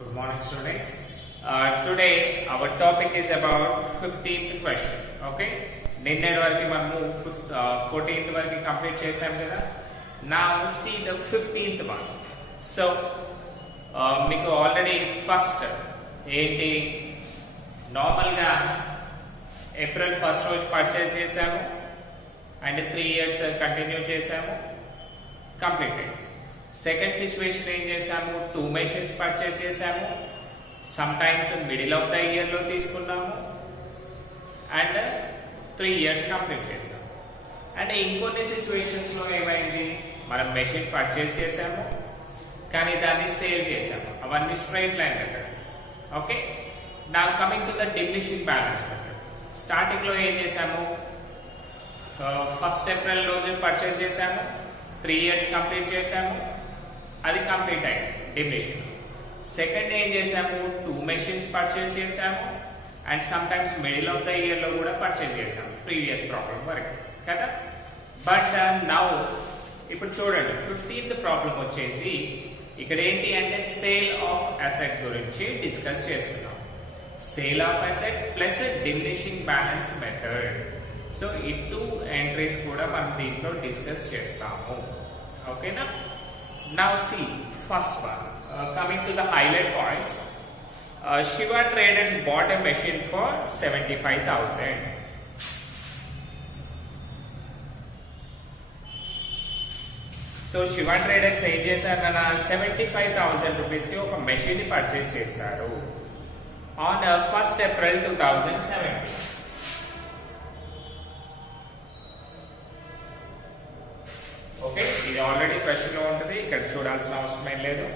Good morning, students. Today our topic is about 15th question. Okay. నిన్నటి వరకు మనము 14th వరకు కంప్లీట్ చేసాం కదా. Now see the 15th one. So మీకు ఆల్రెడీ ఫస్ట్ ఏంటి నార్మల్గా ఏప్రిల్ ఫస్ట్ రోజు పర్చేస్ చేసాము అండ్ 3 years కంటిన్యూ చేసాము, కంప్లీట్ అయింది. సెకండ్ సిచ్యువేషన్ ఏం చేసాము, 2 మెషిన్స్ పర్చేస్ చేసాము, some times middle of the year లో తీసుకున్నాము అండ్ 3 years కంప్లీట్ చేసాము. అంటే ఇంకొన్ని సిచ్యువేషన్స్ లో ఏమైంది, మనం మెషిన్ పర్చేస్ చేసాము కానీ దాన్ని సేల్ చేసాము, అవన్నీ స్ట్రైట్ లైన్ మెథడ్. ఓకే, నా coming to the diminishing balance method. Starting లో ఏం చేసాము, ఫస్ట్ ఏప్రిల్ రోజు పర్చేస్ చేసాము, 3 years కంప్లీట్ చేసాము, అది కంప్లీట్ అయింది డిమినిషింగ్. సెకండ్ ఏం చేసాము, 2 మెషిన్స్ పర్చేస్ చేసాము and some times middle of the year లో కూడా పర్చేస్ చేసాము ప్రీవియస్ ప్రాబ్లం వరకు కదా. బట్ నౌ ఇప్పుడు చూడండి 15th ప్రాబ్లం వచ్చేసి ఇక్కడ ఏంటి అంటే సేల్ ఆఫ్ అసెట్ గురించి డిస్కస్ చేస్తున్నాం. Sale of asset plus diminishing balance method. So ఈ 2 ఎంట్రీస్ కూడా మనం దీంట్లో డిస్కస్ చేస్తాము. ఓకేనా. Now see first one, coming to the highlight points. Shiva Traders bought a machine for 75,000. సో శివ ట్రేడర్స్ ఏం చేశారు కదా, 75,000 రూపీస్ కి ఒక మెషిన్ ని పర్చేస్ చేశారు ఆన్ 1st April 2017. ఓకే, ఇది ఆల్రెడీ క్వశ్చన్ లో ఉంటుంది, ఇక్కడ చూడాల్సిన అవసరం ఏం లేదు.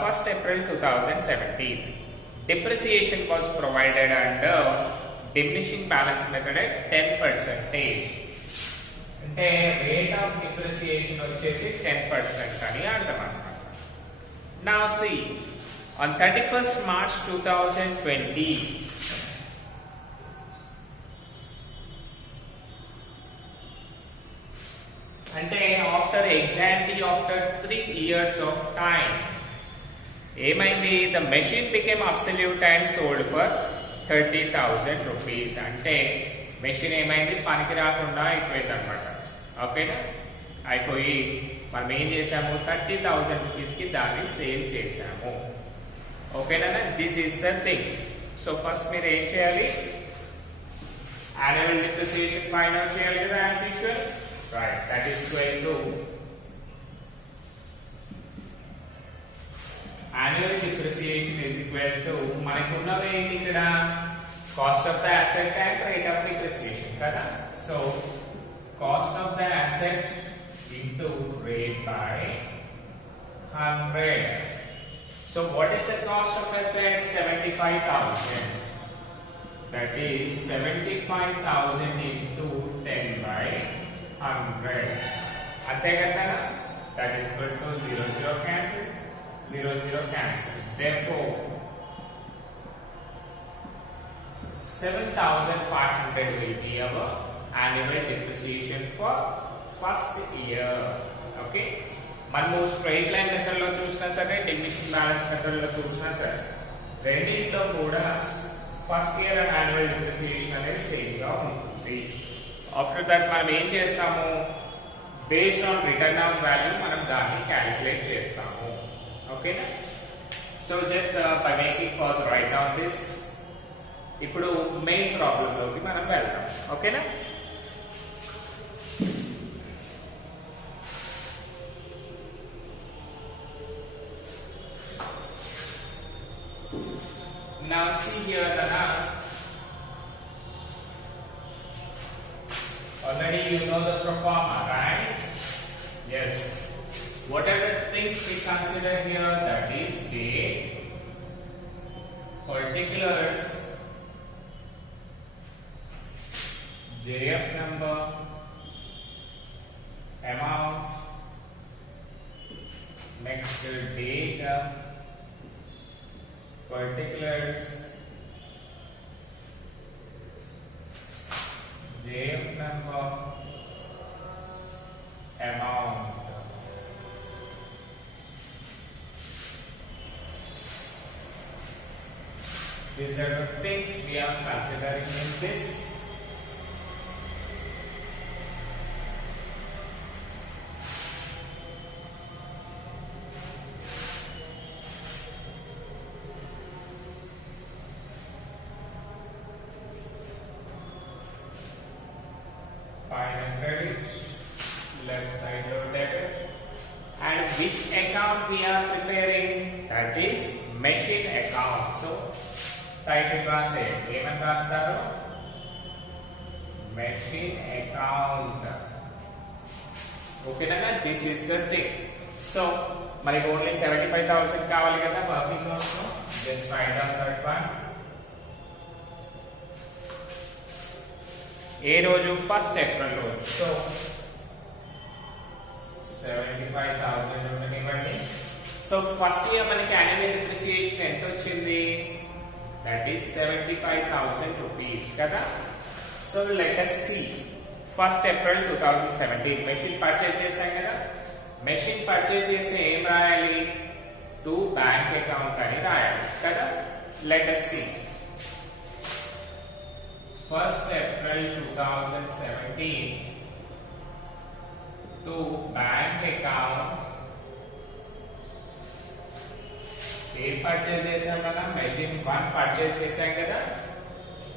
1st April 2017. Depreciation was provided under diminishing balance method at 10%. అంటే రేట్ ఆఫ్ డిప్రిసియేషన్ వచ్చేసి 10% అని అర్థం అన్నమాట. Now see, on 31st March 2020, అంటే exactly after 3 years of time, ఏమైంది, the machine became absolute and sold for 30,000 రూపీస్. అంటే మెషిన్ ఏమైంది, పనికి రాకుండా అయిపోయింది అనమాట. ఓకేనా, అయిపోయి మనం ఏం చేసాము, 30,000 రూపీస్ కి దాన్ని సేల్ చేసాము. ఓకేనా, this is the thing. So first మీరు ఏం చేయాలి, యాన్యువల్ డిప్రిసియేషన్ ఫైండ్ అవుట్ చేయాలి కదా, as usual. Right, that is equal to annual depreciation is equal to మనకున్నవి ఏంటి ఇక్కడ, cost of the asset and rate of depreciation కదా. So cost of the asset into rate by 100. So what is the cost of asset, 75,000. That is 75,000 into 10 by 100. అంతే కదా. That is equal to 0 0 cancel, 0 0 cancel. Therefore 7,500 will be our annual depreciation for first year. Okay, మనము straight line method లో చూసినా సరే, diminishing balance method లో చూసినా సరే, రెండింటిలో కూడా ఫస్ట్ ఇయర్ యాన్యువల్ డిప్రిసియేషన్ అనేది సేమ్ గా ఉంటుంది. ఆఫ్టర్ దట్ మనం ఏం చేస్తాము, based on return on value మనం దాన్ని క్యాలిక్యులేట్ చేస్తాము. ఓకేనా. So just by making pause right down this. ఇప్పుడు మెయిన్ ప్రాబ్లం లోకి మనం వెళ్దాం. ఓకేనా. Now see here that already you know the pro forma, right? Yes. Whatever things we consider here, that is date, particulars, JF number, amount, next date, particulars, JF number, amount. These are the things we are considering in this. Final credits, left side of debit, and which account we are preparing? That is machine account. So title rase ఏమని రాస్తారు? Machine account. ఓకేనా? This is the thing. So మనకి only 75,000 కావాలి కదా working notes లో. Just find out that one. ఏ రోజు? First April రోజు. సో 75,000 ఉండనివ్వండి. సో ఫస్ట్ ఇయర్ మనకి యాన్యువల్ డిప్రిసియేషన్ ఎంత వచ్చింది? దట్ ఈస్ 75,000 రూపీస్ కదా. So let us see. First April 2017 machine purchase చేశాం కదా. మెషిన్ పర్చేజ్ చేస్తే ఏం రాయాలి? టు బ్యాంక్ అకౌంట్ అని రాయాలి కదా. Let us see. First April 2017 to bank account. ఏ పర్చేజ్ చేసాం కదా? మెషిన్ 1 పర్చేజ్ చేసాం కదా.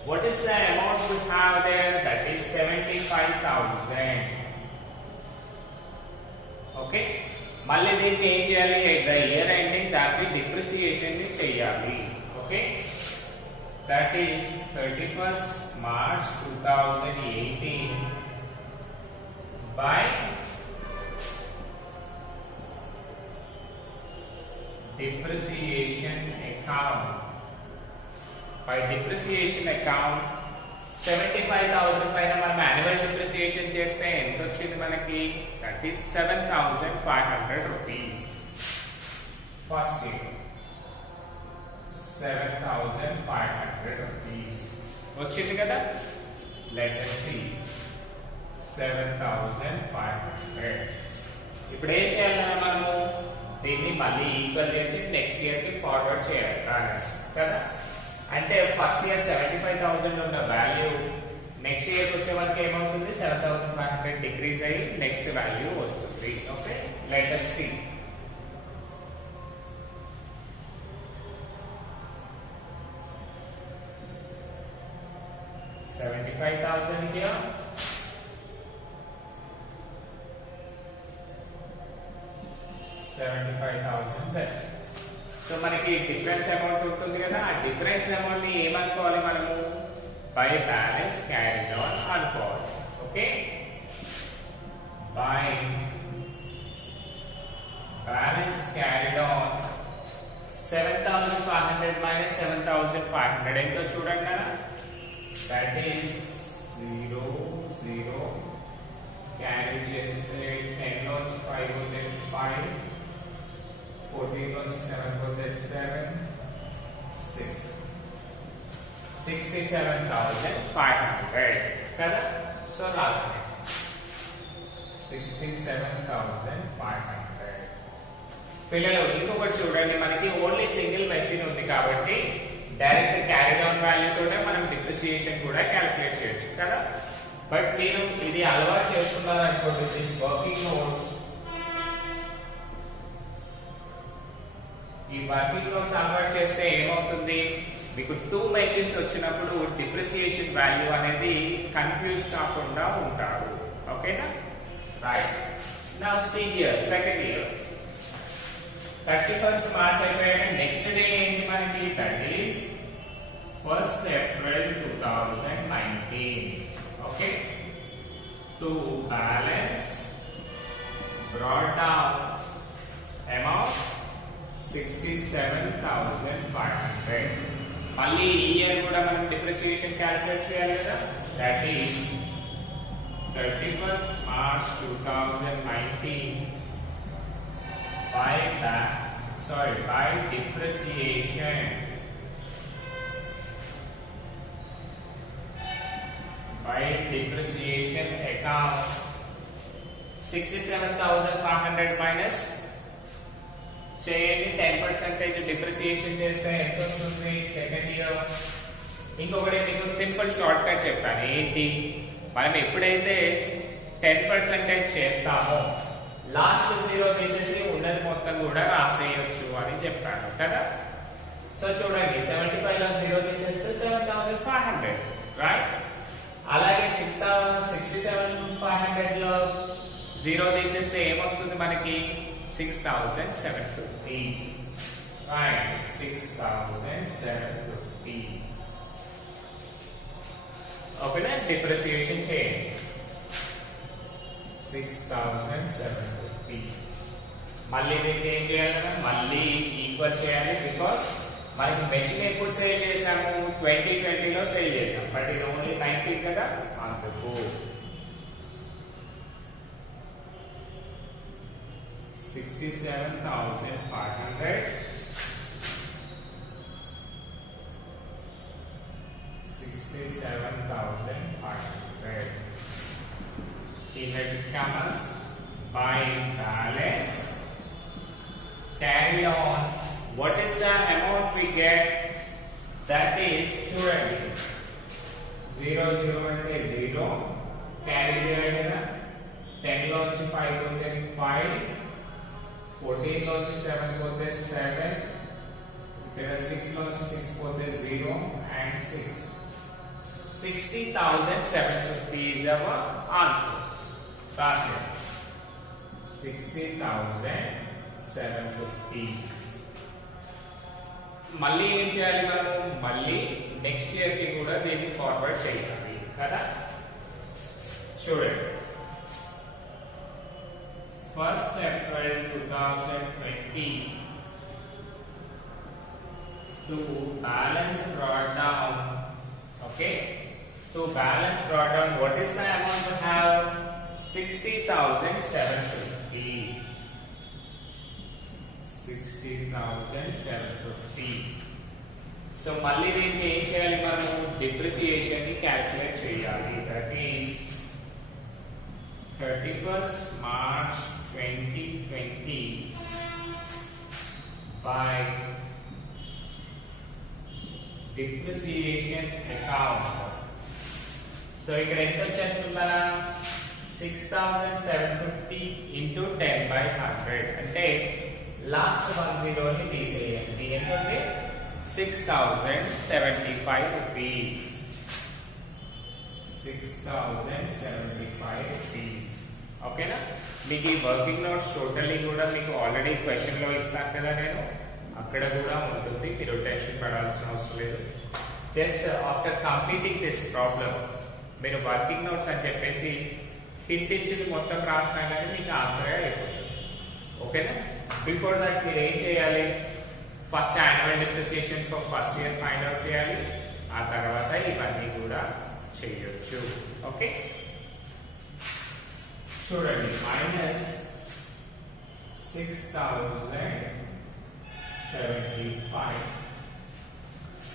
What is the amount we have there? That is 75,000. Okay. మళ్ళీ దీనికి ఏం చేయాలి? ఎట్ ద ఇయర్ ఎండింగ్ దానికి డిప్రిసియేషన్ ని చేయాలి. Okay. That is 31st March 2018 by depreciation account. By depreciation account 75,000 పైన మనం యాన్యువల్ డిప్రిసియేషన్ చేస్తే ఎంత వచ్చింది మనకి? That is 7,500 rupees. First year 7,500 rupees వచ్చింది కదా. Let us see. 7,500. ఇప్పుడు ఏం చేయాలన్నా మనము దీన్ని మళ్ళీ ఈక్వల్ చేసి నెక్స్ట్ ఇయర్ కి ఫార్వర్డ్ చేయాలి బ్యాలెన్స్ కదా. అంటే ఫస్ట్ ఇయర్ 75,000 ఉన్న వాల్యూ నెక్స్ట్ ఇయర్ వచ్చే వరకు ఏమవుతుంది? 7,500 డిక్రీజ్ అయ్యి నెక్స్ట్ వాల్యూ వస్తుంది. ఓకే. Let us see. $75,000 here. $75,000 there. సో మనకి డిఫరెన్స్ అమౌంట్ ఉంటుంది కదా. ఆ డిఫరెన్స్ అమౌంట్ ని ఏమనుకోవాలి మనము? బై బ్యాలెన్స్ క్యారీడ్ ఆన్ అనుకోవాలి. Okay. By balance carried on 7,500 minus 7,500 ఎంతో చూడండి కదా. That is 0 0 carry చేస్తే 10 నుంచి 5 పోతే 5, 14 నుంచి 7 పోతే 7, 6, 67,500 కదా. సో రాసుకోండి 67,500. పిల్లలు ఇంకొకటి చూడండి, మనకి ఓన్లీ సింగిల్ మెషిన్ ఉంది కాబట్టి డైరెక్ట్ క్యారీడ్ ఆన్ వాల్యూ తోనే మనం డిప్రిసియేషన్ కూడా క్యాలిక్యులేట్ చేయొచ్చు కదా. బట్ మీరు ఇది అలవాటు చేసుకున్నారు అనుకోండి, దిస్ వర్కింగ్ నోట్స్, ఈ వర్కింగ్ నోట్స్ అలవాటు చేస్తే ఏమవుతుంది? మీకు 2 మెషిన్స్ వచ్చినప్పుడు డిప్రిసియేషన్ వాల్యూ అనేది కన్ఫ్యూజ్ కాకుండా ఉంటారు. ఓకేనా? Right. Now see here second year 31st March అయిపోయాక నెక్స్ట్ డే ఏంటి మనకి? That is 1st April 2019. Okay. To balance brought down amount 67,500. మళ్ళీ ఈ ఇయర్ కూడా మనం డిప్రిసియేషన్ క్యాలిక్యులేట్ చేయాలి కదా. That is 31st March 2019 by depreciation account 67,500 minus చేయండి. 10% డిప్రిసియేషన్ చేస్తే ఎంత వస్తుంది సెకండ్ ఇయర్? ఇంకొకటి మీకు సింపుల్ షార్ట్ కట్ చెప్పాను. ఏంటి, మనం ఎప్పుడైతే 10% చేస్తామో లాస్ట్ 0 తీసేసి ఉన్నది మొత్తం కూడా రాసేయచ్చు అని చెప్పాను కదా. సో చూడండి, 75 లో 0 తీసేస్తే 7500, రైట్? అలాగే 67,500 లో 0 తీసేస్తే ఏమొస్తుంది మనకి? 6,750, రైట్? 6,750. ఓకేనా? డిప్రిసియేషన్ చేయండి. 6,750. మళ్ళీ దీనికి ఏం చేయాలి? మళ్ళీ ఈక్వల్ చేయాలి. బికాస్ మనకి మెషిన్ ఎప్పుడు సేల్ చేసాము? 2020లో సేల్ చేసాం. బట్ ఇది ఓన్లీ 19 కదా, అందుకు 67,500 67,500. Here comes by balance. Carry on. What is the amount we get? That is, చూడండి, 0 0 అంటే 0 క్యారీ చేయాలి కదా. 10 లోంచి 5 పోతే 5, 14 లోంచి 7 పోతే 7, ఇక్కడ 6 లోంచి 6 పోతే 0 and 6. 60,750 is our answer. That's it. 60,750. మళ్ళీ ఏం చేయాలి మనము? మళ్ళీ నెక్స్ట్ ఇయర్ కి కూడా దీన్ని ఫార్వర్డ్ చేయాలి కదా. చూడండి, 1st April 2020 to balance brought down. Okay, to balance brought down, what is the amount to have? 60,750. 60,750. సో మళ్ళీ దీనికి ఏం చేయాలి మనము? డిప్రిసియేషన్ ని క్యాలిక్యులేట్ చేయాలి. That is 31st March 2020 by depreciation account. So ఇక్కడ ఎంత వచ్చేస్తుందా? 6,750 into 10/100 అంటే లాస్ట్ 10 ని తీసేయండి. ఎంత ఉంది? 6,075 rupees. 6,075 rupees. ఓకేనా? మీకు ఈ వర్కింగ్ నోట్స్ టోటల్లీ కూడా మీకు ఆల్రెడీ క్వశ్చన్ లో ఇస్తాను కదా నేను, అక్కడ కూడా ఉంటుంది. మీరు టెన్షన్ పడాల్సిన అవసరం లేదు. Just after completing this problem మీరు వర్కింగ్ నోట్స్ అని చెప్పేసి హింట్ ఇచ్చింది మొత్తం రాసినా కానీ మీకు ఆన్సర్ అయిపోతుంది. ఓకేనా? బిఫోర్ దట్ మీరు ఏం చేయాలి? First annual depreciation for first year find out చేయాలి. ఆ తర్వాత ఇవన్నీ కూడా చేయొచ్చు. ఓకే, చూడండి, -6,075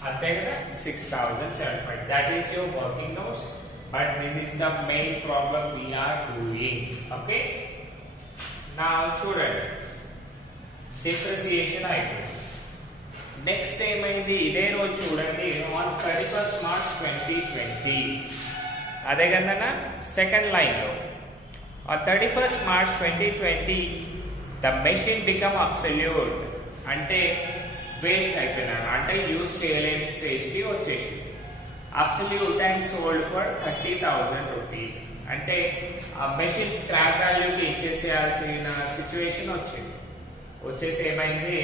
అంతే కదా. 6,075. That is your working notes, but this is the main problem we are doing. Okay, now చూడండి, డిప్రిసియేషన్ అయిపోయింది. నెక్స్ట్ ఏమైంది? ఇదే రోజు చూడండి, on 31st March 2020, అదే కదా సెకండ్ లైన్ లో, on 31st March 2020 the machine become absolute అంటే వేస్ట్ అయిపోయినాను, అంటే యూజ్ చేయలేని స్టేజ్ కి వచ్చేసి. అబ్సల్యూట్ అండ్ సోల్డ్ ఫర్ 30,000 rupees అంటే ఆ మెషిన్ స్క్రాప్ వాల్యూకి ఇచ్చేసేయాల్సిన సిచ్యువేషన్ వచ్చింది. వచ్చేసి ఏమైంది?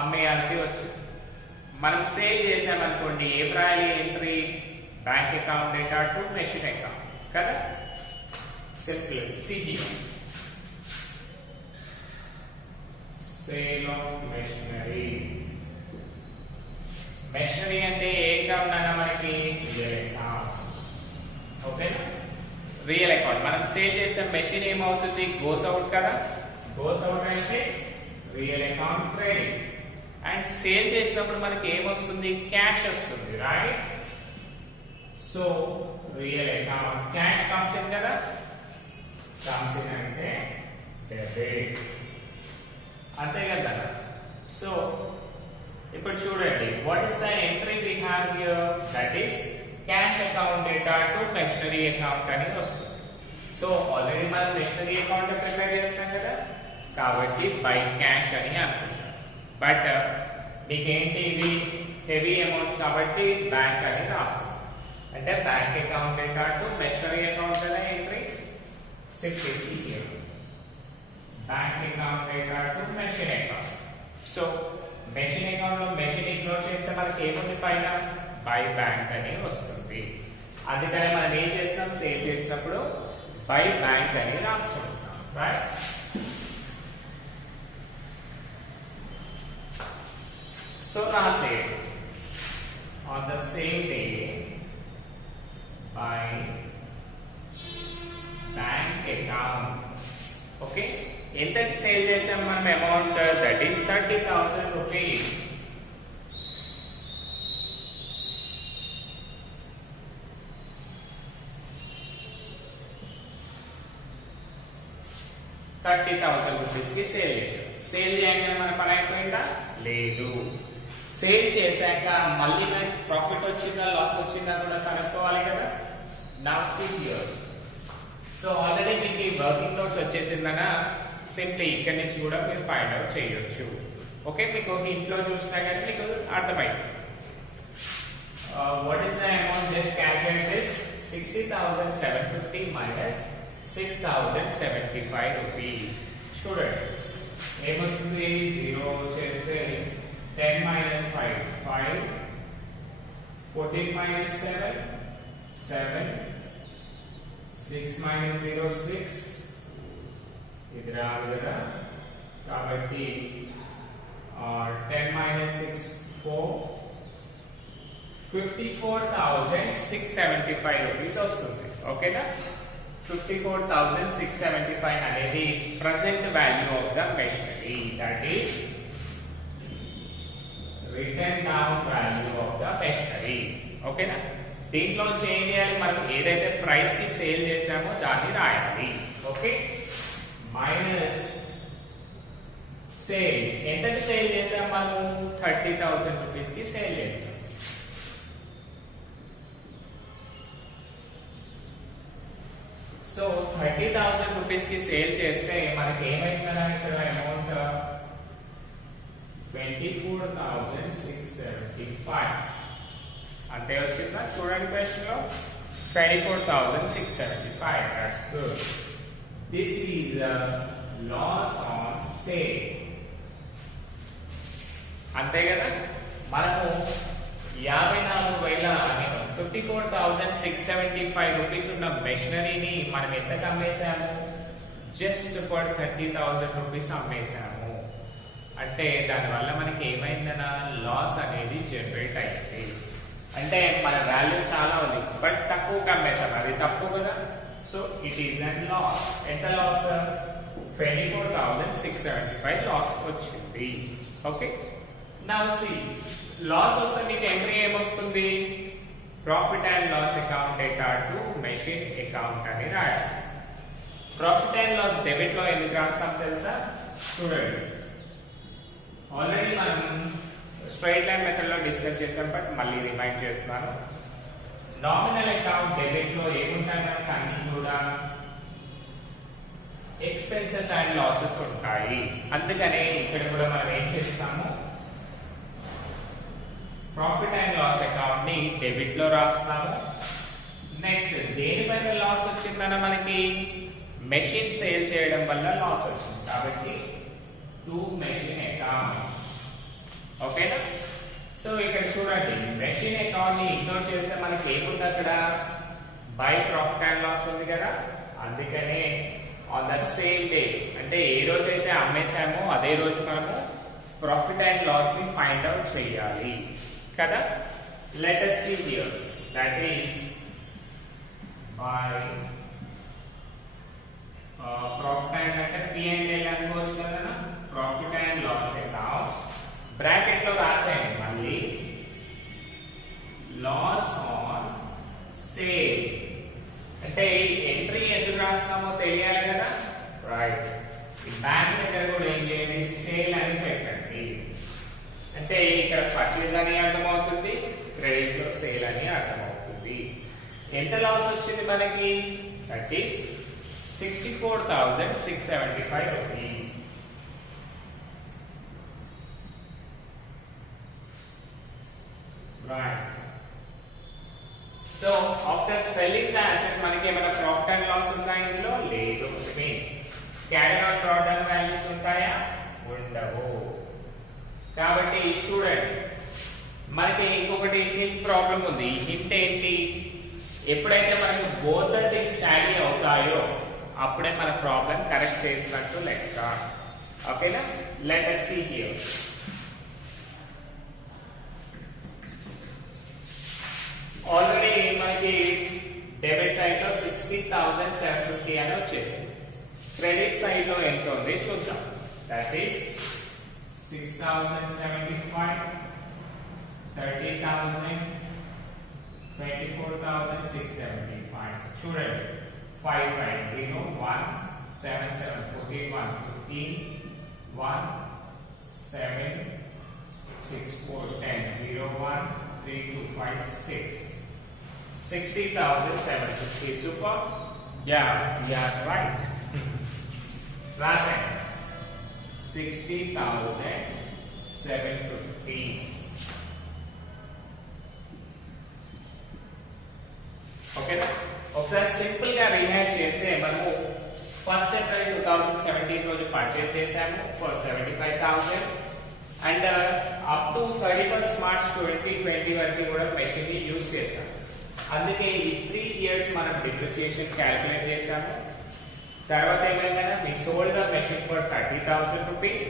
అమ్మేయాల్సి వచ్చింది. మనం సేల్ చేసామనుకోండి, ఏం రాయాలి? Entry bank account data to machine account కదా. Simple. CB sale of machinery. Machinery అంటే ఏ అకౌంట్ అన్నా మనకి? Real account. ఓకేనా? Real account. మనం సేల్ చేస్తే మెషిన్ ఏమవుతుంది? గోస్ అవుట్ కదా. గోస్ అవుట్ అంటే real account credit. And sale చేసినప్పుడు మనకి ఏమొస్తుంది? క్యాష్ వస్తుంది, right? So real account cash comes in కదా. కమ్స్ ఇన్ అంటే డెబిట్, అంతే కదా. సో ఇప్పుడు చూడండి, what is the entry we have here, that is cash account data to machinery account అని వస్తుంది. సో ఆల్రెడీ మనం మెషినరీ అకౌంట్ ప్రిపేర్ చేస్తాం కదా, కాబట్టి బై క్యాష్ అని అనుకుంటాం. బట్ మీకేంటి ఇవి హెవీ అమౌంట్స్ కాబట్టి బ్యాంక్ అని రాస్తాం. అంటే bank account data to machinery account కదా entry 60 here, bank account data to machine account. So machine account లో మెషిన్ ఇగ్నోర్ చేస్తే మనకి ఏముంది పైన, బై బ్యాంక్ అని వస్తుంది. అందుకని మనం ఏం చేస్తాం, సేవ్ చేసినప్పుడు బై బ్యాంక్ అని రాసుకుంటాం, రైట్? సో రాసే on the same day by bank account. Okay, ఎంత సేల్ చేసాం మనం అమౌంట్, దట్ ఈస్ 30,000 రూపీస్. ₹30,000 కి సేల్ చేసాం. సేల్ చేయగానే మన పని అయిపోయిందా, లేదు. సేల్ చేశాక మళ్ళీ మనకి ప్రాఫిట్ వచ్చిందా లాస్ వచ్చిందా కూడా కనుక్కోవాలి కదా. Now see here. So already మీకు ఈ వర్కింగ్ నోట్స్ వచ్చేసిందనా, సింప్లీ ఇక్కడి నుంచి కూడా మీరు ఫైండ్ అవుట్ చేయొచ్చు. ఓకే, మీకు ఇంట్లో చూసినా కానీ మీకు అర్థమైంది. What is the amount, just calculate this. 60,750 మైనస్ 6,075 రూపీస్. చూడండి ఏమొస్తుంది, 0 చేస్తే 10 minus 5, 5, 14 minus 7, 7, 6 minus 0, 6. ఇది రాదు కదా, కాబట్టి 10 minus 6, 4, 54,675 రూపీస్ వస్తుంది. ఓకేనా, 54,675 అనేది present value of the machinery, that is written down value of the machinery. ఓకేనా, దీంట్లో చేంజ్ చేయాలి, మనం ఏదైతే ప్రైస్ కి సేల్ చేసామో దాన్ని రాయాలి. ఓకే, మైనస్ సేల్, ఎంతకి సేల్ చేసాం మనం, 30,000 రూపీస్ కి సేల్ చేసాం. సో 30,000 రూపీస్ కి సేల్ చేస్తే మనకి ఏమైతుందా, ఇక్కడ అమౌంట్ 24,675 అంతే వచ్చిందా. చూడండి క్వశ్చన్ లో 24,675. That's good. This is loss on sale, అంతే కదా. మనము 54,675 రూపీస్ ఉన్న మెషినరీని మనం ఎంతకు అమ్మేశాము, జస్ట్ ఫర్ 30,000 రూపీస్ అమ్మేశాము. అంటే దానివల్ల మనకి ఏమైందనా, లాస్ అనేది జనరేట్ అయింది. అంటే మన వాల్యూ చాలా ఉంది బట్ తక్కువ అమ్మేసాం, అది తప్పు కదా. So it is an loss. ఎంత లాస్, 24,675 లాస్ వచ్చింది. ఓకే, నౌ సీ, లాస్ వస్తే మీకు ఎంట్రీ ఏమొస్తుంది, profit and loss account data to machine account అని రాయాలి. ప్రాఫిట్ అండ్ లాస్ డెబిట్ లో ఎందుకు రాస్తాం తెలుసా, చూడండి. ఆల్రెడీ మనం స్ట్రైట్ లైన్ మెథడ్ లో డిస్కస్ చేసాం, బట్ మళ్ళీ రిమైండ్ చేస్తున్నాను. నామినల్ అకౌంట్ డెబిట్ లో ఏముంటాయి మనకి, అన్ని కూడా ఎక్స్పెన్సెస్ అండ్ లాసెస్ ఉంటాయి. అందుకనే ఇక్కడ కూడా మనం ఏం చేస్తాము, ప్రాఫిట్ అండ్ లాస్ అకౌంట్ ని డెబిట్ లో రాస్తాము. నెక్స్ట్ దేనిపైన లాస్ వచ్చిందన్న మనకి, మెషిన్ సేల్ చేయడం వల్ల లాస్ వచ్చింది కాబట్టి టు మెషిన్ అకౌంట్. ఓకేనా, సో ఇక్కడ చూడండి, మెషిన్ అకౌంట్ ని ఇగ్నోర్ చేస్తే మనకి ఏముంది అక్కడ, బై ప్రాఫిట్ అండ్ లాస్ ఉంది కదా. అందుకనే ఆన్ ద సేమ్ డే, అంటే ఏ రోజు అయితే అమ్మేసామో అదే రోజు మనము ప్రాఫిట్ అండ్ లాస్ ని ఫైండ్ అవుట్ చేయాలి కదా. Let us see here, that is by profit and అంటే P&L అనుకోవచ్చు కదా, profit and loss account bracket లో రాసేయండి. మళ్ళీ లాస్ ఆన్ సేల్ అంటే ఎంట్రీ ఎందుకు రాస్తామో తెలియాలి కదా, రైట్. ఈ బ్యాంక్ దగ్గర కూడా ఏం చేయండి, సేల్ అని పెట్టండి. ఎంత లాస్ వచ్చింది మనకి? That is 64,675 rupees. Right. So after selling the asset మనకి ఏమైనా ప్రాఫిట్ అండ్ లాస్ ఉందా ఇందులో? లేదు. క్యారీడ్ ఆన్ బ్రాడ్ వాల్యూస్ ఉంటాయా? ఉండవు. కాబట్టి చూడండి, మనకి ఇంకొకటి హింట్ ప్రాబ్లం ఉంది. హింట్ ఏంటి? ఎప్పుడైతే మనకి బోత్ ద థింగ్స్ టాలీ అవుతాయో అప్పుడే మన ప్రాబ్లం కరెక్ట్ చేసినట్టు లెక్క. ఓకేనా? Let us see here. Already మనకి డెబిట్ సైడ్ లో 60,750 అని వచ్చేసింది. క్రెడిట్ సైడ్ లో ఎంత ఉంది చూద్దాం. That is 6,075, 30,000, 24,675. చూడండి, 550, 1, 7, 7, 14, 1, 15, 1, 7, 6, 4, 10, 0, 1, 3, 2, 5, 6. 60,750. Super. Yeah, right. Last time. 60,750. Okay. ఒకసారి సింపుల్ గా రీహాష్ చేస్తే మనము ఫస్ట్ ఏప్రిల్ 2017 రోజు పర్చేజ్ చేశాము ఫర్ 75,000 and up to 31st March 2020 వరకు కూడా మెషిన్ ని యూజ్ చేశాము. అందుకే ఈ 3 ఇయర్స్ మనం డిప్రిసియేషన్ క్యాలిక్యులేట్ చేశాము. తర్వాత ఏమైందన్నా we sold the machine for 30,000 rupees.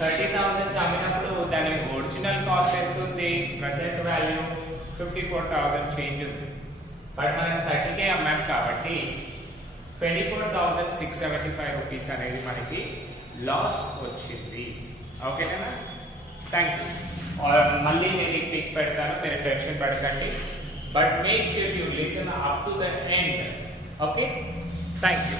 30,000 అమ్మినప్పుడు దాని ఒరిజినల్ కాస్ట్ ఎంత ఉంది? ప్రెసెంట్ వాల్యూ 54,000 చేంజ్ ఉంది. బట్ మనం 30K అమ్మాం కాబట్టి 24,675 రూపీస్ అనేది మనకి లాస్ వచ్చింది. ఓకేనా? Thank you. మళ్ళీ నేను ఈ పిక్ పెడతాను, మీరు టెన్షన్ పడకండి. But make sure you listen up to the end. Okay? Thank you.